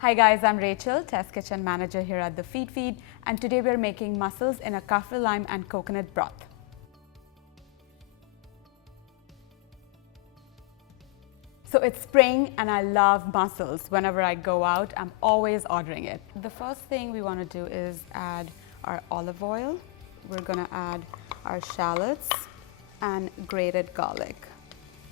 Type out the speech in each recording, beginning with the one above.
Hi guys, I'm Rachel, Test Kitchen Manager here at the Feedfeed, and today we're making mussels in a kaffir lime and coconut broth. So it's spring and I love mussels. Whenever I go out, I'm always ordering it. The first thing we want to do is add our olive oil. We're gonna add our shallots and grated garlic.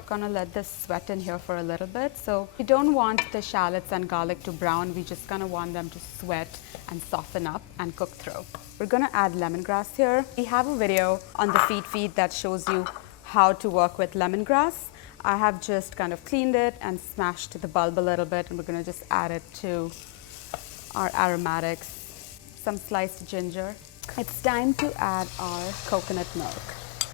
Gonna let this sweat in here for a little bit. So we don't want the shallots and garlic to brown. We just kind of want them to sweat and soften up and cook through. We're gonna add lemongrass here. We have a video on the Feedfeed that shows you how to work with lemongrass. I have just kind of cleaned it and smashed the bulb a little bit, and we're gonna just add it to our aromatics. Some sliced ginger. It's time to add our coconut milk.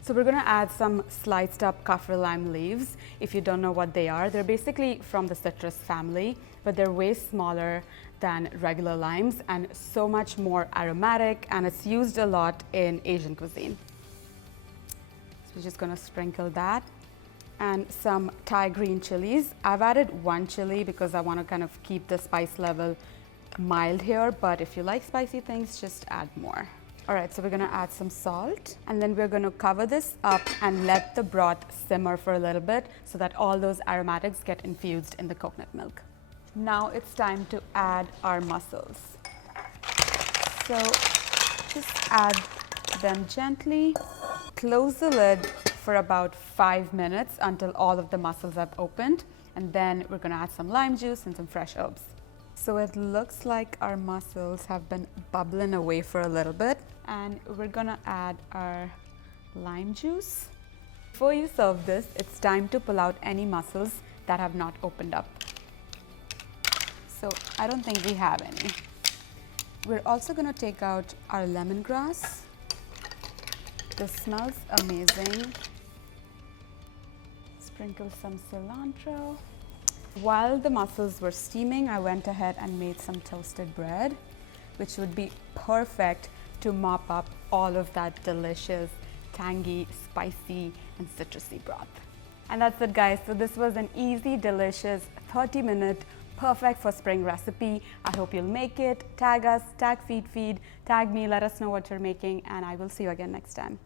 So we're gonna add some sliced up kaffir lime leaves. If you don't know what they are, they're basically from the citrus family, but they're way smaller than regular limes and so much more aromatic, and it's used a lot in Asian cuisine. So we're just gonna sprinkle that. And some Thai green chilies. I've added one chili because I wanna kind of keep the spice level mild here, but if you like spicy things, just add more. All right, so we're gonna add some salt, and then we're gonna cover this up and let the broth simmer for a little bit so that all those aromatics get infused in the coconut milk. Now it's time to add our mussels. So just add them gently. Close the lid for about 5 minutes until all of the mussels have opened, and then we're gonna add some lime juice and some fresh herbs. So it looks like our mussels have been bubbling away for a little bit, and we're gonna add our lime juice. Before you serve this, it's time to pull out any mussels that have not opened up. So I don't think we have any. We're also gonna take out our lemongrass. This smells amazing. Sprinkle some cilantro. While the mussels were steaming, I went ahead and made some toasted bread, which would be perfect to mop up all of that delicious, tangy, spicy, and citrusy broth. And that's it, guys. So this was an easy, delicious, 30-minute, perfect for spring recipe. I hope you'll make it. Tag us, tag Feedfeed, tag me, let us know what you're making, and I will see you again next time.